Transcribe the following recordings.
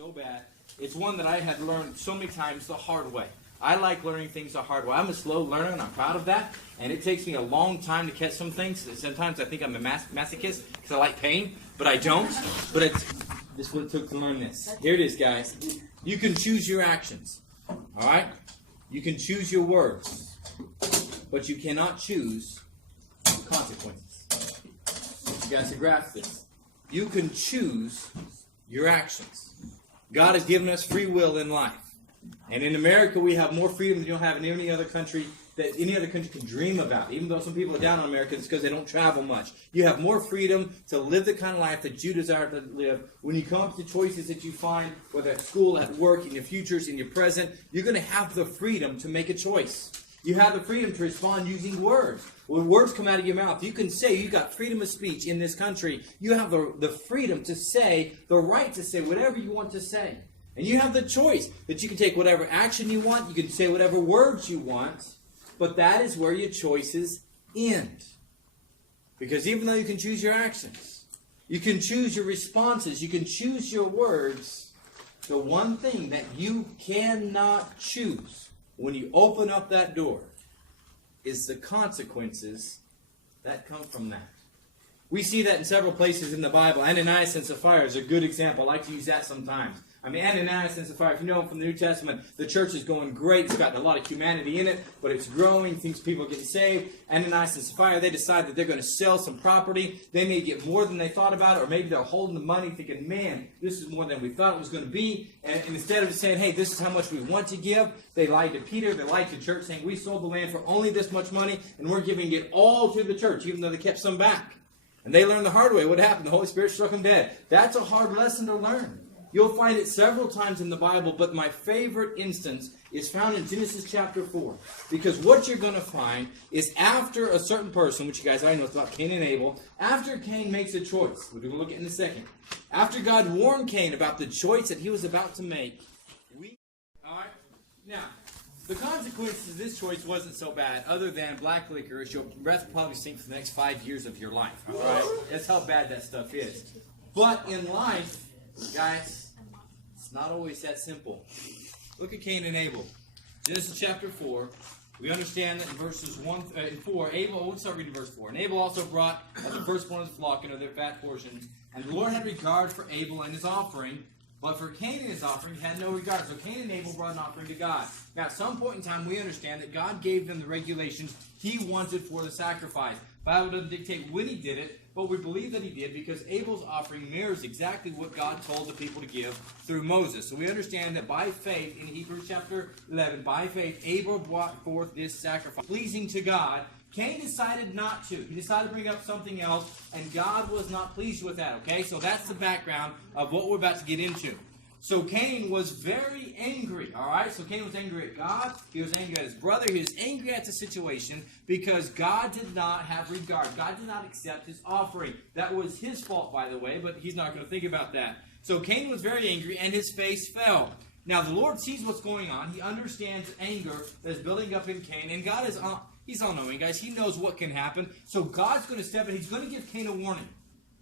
so bad. It's one that I had learned so many times the hard way. I like learning things the hard way. I'm a slow learner, and I'm proud of that. And it takes me a long time to catch some things. Sometimes I think I'm a masochist because I like pain, but I don't. But this is what it took to learn this. Here it is, guys. You can choose your actions. All right? You can choose your words. But you cannot choose consequences. You guys can grasp this. You can choose your actions. God has given us free will in life. And in America, we have more freedom than you'll have in any other country that any other country can dream about. Even though some people are down on America, it's because they don't travel much. You have more freedom to live the kind of life that you desire to live. When you come up to choices that you find, whether at school, at work, in your futures, in your present, you're going to have the freedom to make a choice. You have the freedom to respond using words. When words come out of your mouth, you can say, you've got freedom of speech in this country. You have the freedom to say, the right to say whatever you want to say. And you have the choice that you can take whatever action you want, you can say whatever words you want, but that is where your choices end. Because even though you can choose your actions, you can choose your responses, you can choose your words, the one thing that you cannot choose when you open up that door is the consequences that come from that. We see that in several places in the Bible. Ananias and Sapphira is a good example. I like to use that sometimes. I mean, Ananias and Sapphira, if you know from the New Testament, the church is going great. It's got a lot of humanity in it, but it's growing. People are getting saved. Ananias and Sapphira, they decide that they're going to sell some property. They may get more than they thought about it, or maybe they're holding the money thinking, man, this is more than we thought it was going to be. And instead of saying, hey, this is how much we want to give, they lied to Peter, they lied to the church, saying, we sold the land for only this much money, and we're giving it all to the church, even though they kept some back. And they learned the hard way. What happened? The Holy Spirit struck them dead. That's a hard lesson to learn. You'll find it several times in the Bible, but my favorite instance is found in Genesis chapter 4. Because what you're going to find is after a certain person, which you guys already know it's about Cain and Abel, after Cain makes a choice, which we're going to look at in a second, after God warned Cain about the choice that he was about to make, all right? Now, the consequences of this choice wasn't so bad, other than black licorice, your breath will probably stink for the next 5 years of your life. All right? That's how bad that stuff is. But in life, guys, it's not always that simple. Look at Cain and Abel. Genesis chapter 4. We understand that in verses 1 and 4, we'll start reading verse 4. And Abel also brought the firstborn of his flock and of their fat portions. And the Lord had regard for Abel and his offering, but for Cain and his offering he had no regard. So Cain and Abel brought an offering to God. Now, at some point in time, we understand that God gave them the regulations he wanted for the sacrifice. The Bible doesn't dictate when he did it, but we believe that he did because Abel's offering mirrors exactly what God told the people to give through Moses. So we understand that by faith, in Hebrews chapter 11, by faith, Abel brought forth this sacrifice, pleasing to God. Cain decided not to. He decided to bring up something else, and God was not pleased with that, okay? So that's the background of what we're about to get into. So Cain was very angry, all right? So Cain was angry at God. He was angry at his brother. He was angry at the situation because God did not have regard. God did not accept his offering. That was his fault, by the way, but he's not going to think about that. So Cain was very angry, and his face fell. Now, the Lord sees what's going on. He understands anger that is building up in Cain, and God is he's all-knowing, guys. He knows what can happen. So God's going to step in. He's going to give Cain a warning.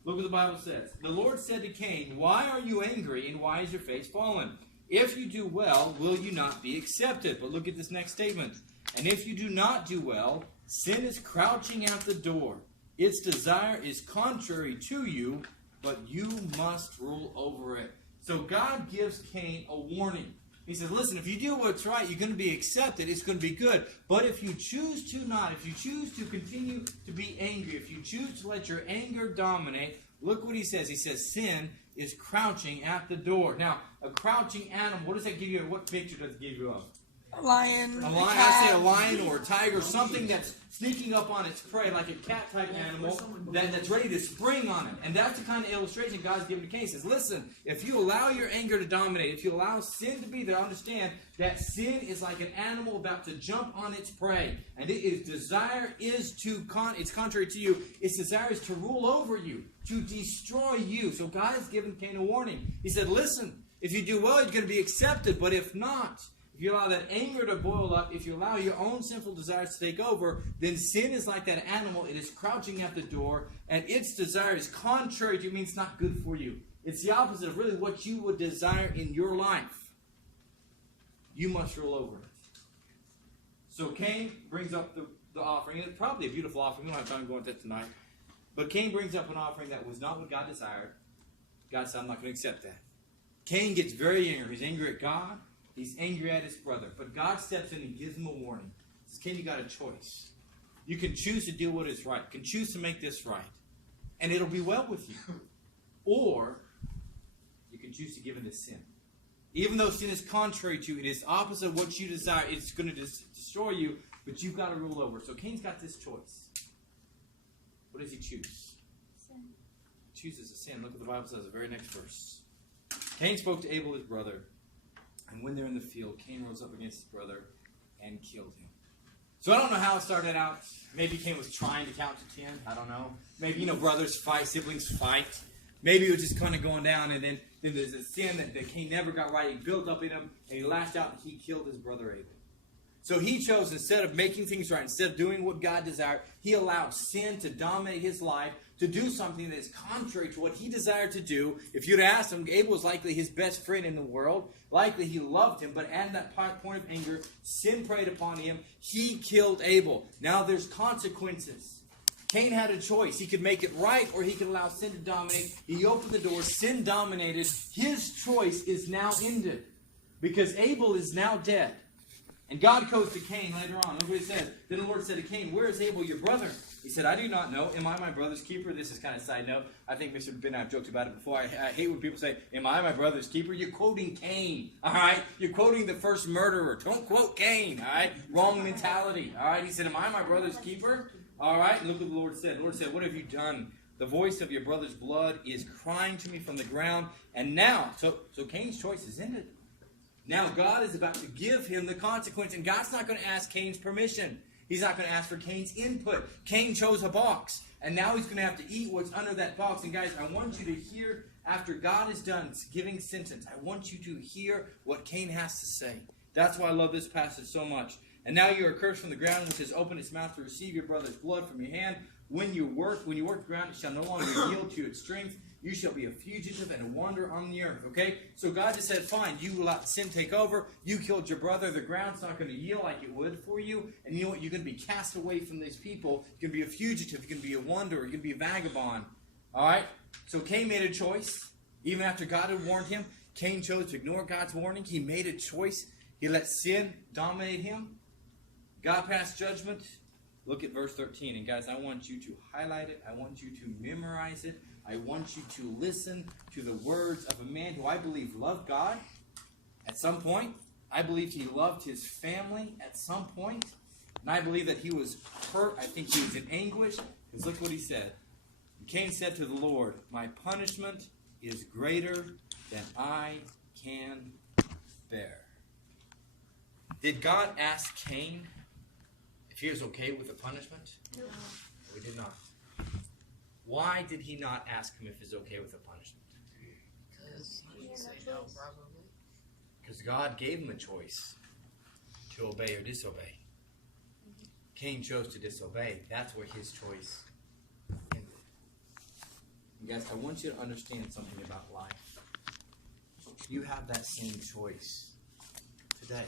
Look what the Bible says. The Lord said to Cain, why are you angry, and why is your face fallen? If you do well, will you not be accepted? But look at this next statement. And if you do not do well, sin is crouching at the door. Its desire is contrary to you, but you must rule over it. So God gives Cain a warning. He says, listen, if you do what's right, you're going to be accepted. It's going to be good. But if you choose to not, if you choose to continue to be angry, if you choose to let your anger dominate, look what he says. He says, sin is crouching at the door. Now, a crouching animal, what does that give you? What picture does it give you of? A lion. A lion. I say a lion or a tiger, something that's sneaking up on its prey, like a cat-type animal that's ready to spring on it. And that's the kind of illustration God's given to Cain. He says, listen, if you allow your anger to dominate, if you allow sin to be there, understand that sin is like an animal about to jump on its prey. And its desire is it's contrary to you. Its desire is to rule over you, to destroy you. So God has given Cain a warning. He said, listen, if you do well, you're going to be accepted. But if not, if you allow that anger to boil up, if you allow your own sinful desires to take over, then sin is like that animal. It is crouching at the door, and its desire is contrary to you. It means it's not good for you. It's the opposite of really what you would desire in your life. You must rule over it. So Cain brings up the offering. It's probably a beautiful offering. We don't have time to go into that tonight. But Cain brings up an offering that was not what God desired. God said, I'm not going to accept that. Cain gets very angry. He's angry at God. He's angry at his brother. But God steps in and gives him a warning. He says, Cain, you got a choice. You can choose to do what is right. You can choose to make this right. And it'll be well with you. Or you can choose to give in to sin. Even though sin is contrary to you, it is opposite of what you desire. It's going to destroy you, but you've got to rule over. So Cain's got this choice. What does he choose? Sin. He chooses a sin. Look what the Bible says, the very next verse. Cain spoke to Abel, his brother, and when they're in the field, Cain rose up against his brother and killed him. So I don't know how it started out. Maybe Cain was trying to count to 10. I don't know. Maybe, brothers fight, siblings fight. Maybe it was just kind of going down, and then there's a sin that Cain never got right. He built up in him, and he lashed out, and he killed his brother Abel. So he chose, instead of making things right, instead of doing what God desired, he allowed sin to dominate his life, to do something that is contrary to what he desired to do. If you'd asked him, Abel was likely his best friend in the world. Likely he loved him, but at that point of anger, sin preyed upon him. He killed Abel. Now there's consequences. Cain had a choice. He could make it right, or he could allow sin to dominate. He opened the door. Sin dominated. His choice is now ended, because Abel is now dead. And God goes to Cain later on. Look what he says. Then the Lord said to Cain, where is Abel, your brother? He said, I do not know. Am I my brother's keeper? This is kind of a side note. I think Mr. Ben and I have joked about it before. I hate when people say, am I my brother's keeper? You're quoting Cain. All right? You're quoting the first murderer. Don't quote Cain. All right? Wrong mentality. All right? He said, am I my brother's keeper? All right? Look what the Lord said. The Lord said, what have you done? The voice of your brother's blood is crying to me from the ground. And now, so Cain's choice is ended. Now God is about to give him the consequence, and God's not going to ask Cain's permission. He's not going to ask for Cain's input. Cain chose a box, and now he's going to have to eat what's under that box. And guys, I want you to hear, after God is done giving sentence, I want you to hear what Cain has to say. That's why I love this passage so much. And now you are cursed from the ground, which has opened its mouth to receive your brother's blood from your hand. When you work the ground, it shall no longer yield to its strength. You shall be a fugitive and a wanderer on the earth. Okay? So God just said, fine, you let sin take over. You killed your brother. The ground's not going to yield like it would for you. And you know what? You're going to be cast away from these people. You're going to be a fugitive. You're going to be a wanderer. You're going to be a vagabond. All right? So Cain made a choice. Even after God had warned him, Cain chose to ignore God's warning. He made a choice. He let sin dominate him. God passed judgment. Look at verse 13. And guys, I want you to highlight it. I want you to memorize it. I want you to listen to the words of a man who I believe loved God at some point. I believe he loved his family at some point. And I believe that he was hurt. I think he was in anguish. Because look what he said. Cain said to the Lord, my punishment is greater than I can bear. Did God ask Cain if he was okay with the punishment? No. We did not. Why did he not ask him if he's okay with the punishment? Because he didn't say no, probably. Because God gave him a choice to obey or disobey. Cain chose to disobey. That's where his choice ended. And guys, I want you to understand something about life. You have that same choice today.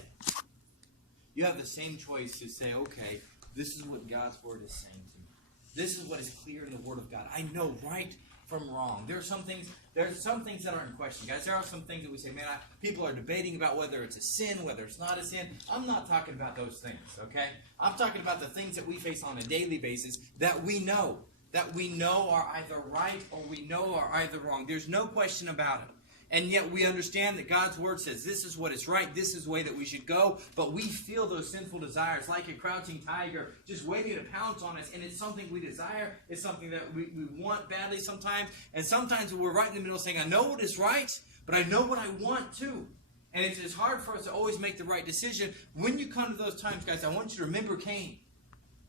You have the same choice to say, okay, this is what God's word is saying to me. This is what is clear in the Word of God. I know right from wrong. There are some things that are in question, guys. There are some things that we say, man, people are debating about whether it's a sin, whether it's not a sin. I'm not talking about those things, okay? I'm talking about the things that we face on a daily basis that we know are either right or we know are either wrong. There's no question about it. And yet we understand that God's Word says this is what is right, this is the way that we should go, but we feel those sinful desires like a crouching tiger just waiting to pounce on us, and it's something we desire, it's something that we want badly sometimes, and sometimes we're right in the middle saying, I know what is right, but I know what I want too. And it's hard for us to always make the right decision. When you come to those times, guys, I want you to remember Cain.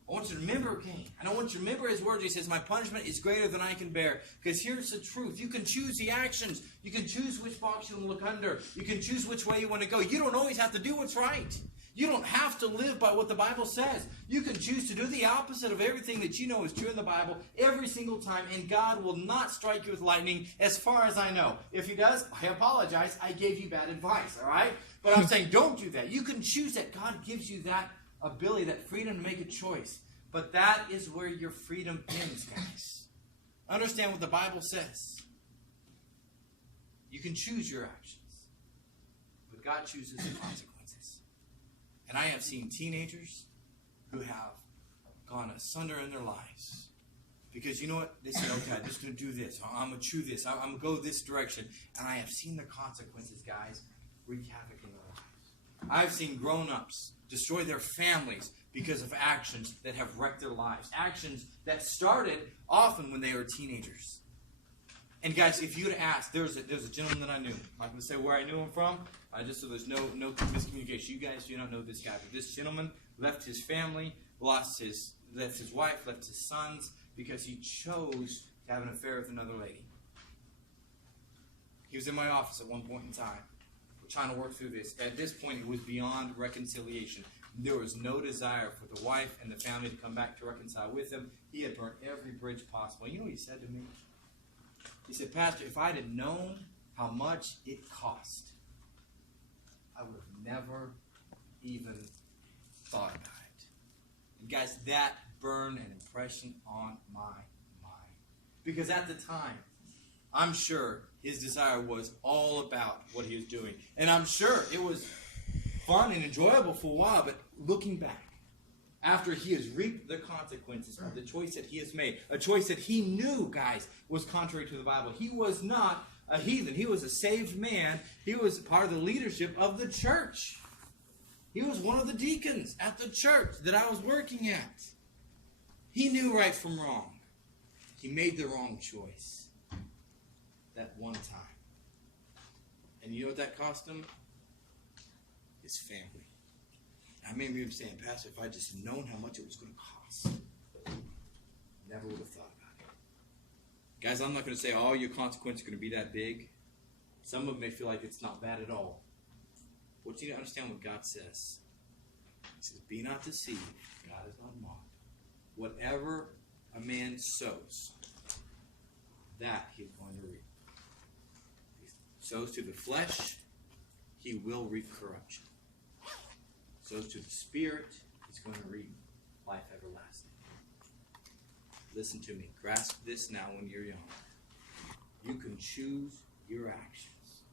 I want you to remember Cain. And I want you to remember his words. He says, my punishment is greater than I can bear. Because here's the truth. You can choose the actions. You can choose which box you want to look under. You can choose which way you want to go. You don't always have to do what's right. You don't have to live by what the Bible says. You can choose to do the opposite of everything that you know is true in the Bible every single time, and God will not strike you with lightning as far as I know. If he does, I apologize. I gave you bad advice, all right? But I'm saying don't do that. You can choose that. God gives you that ability, that freedom to make a choice. But that is where your freedom ends, guys. Understand what the Bible says. You can choose your actions, but God chooses the consequences. And I have seen teenagers who have gone asunder in their lives. Because you know what? They said, okay, I'm just going to do this. I'm going to choose this. I'm going to go this direction. And I have seen the consequences, guys, wreak havoc in their lives. I've seen grown-ups destroy their families because of actions that have wrecked their lives. Actions that started often when they were teenagers. And guys, if you would have asked, there's a gentleman that I knew. I'm not going to say where I knew him from, just so there's no miscommunication. You guys do not know this guy, but this gentleman left his family, left his wife, left his sons, because he chose to have an affair with another lady. He was in my office at one point in time. We're trying to work through this. At this point, it was beyond reconciliation. There was no desire for the wife and the family to come back to reconcile with him. He had burnt every bridge possible. You know what he said to me? He said, Pastor, if I'd have known how much it cost, I would have never even thought about it. And guys, that burned an impression on my mind. Because at the time, I'm sure his desire was all about what he was doing. And I'm sure it was fun and enjoyable for a while, but looking back, after he has reaped the consequences of the choice that he has made, a choice that he knew, guys, was contrary to the Bible. He was not a heathen. He was a saved man. He was part of the leadership of the church. He was one of the deacons at the church that I was working at. He knew right from wrong. He made the wrong choice that one time. And you know what that cost him? His family. I remember him saying, Pastor, if I'd just known how much it was going to cost, never would have thought about it. Guys, I'm not going to say all your consequences are going to be that big. Some of them may feel like it's not bad at all. But you need to understand what God says. He says, be not deceived. God is not mocked. Whatever a man sows, that he is going to reap. If he sows to the flesh, he will reap corruption. Sows to the Spirit, he's going to reap life everlasting. Listen to me. Grasp this now when you're young. You can choose your actions.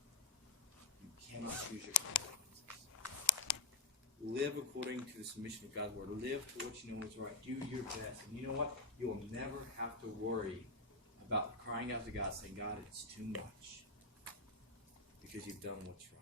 You cannot choose your consequences. Live according to the submission of God's word. Live to what you know is right. Do your best. And you know what? You will never have to worry about crying out to God saying, God, it's too much. Because you've done what's right.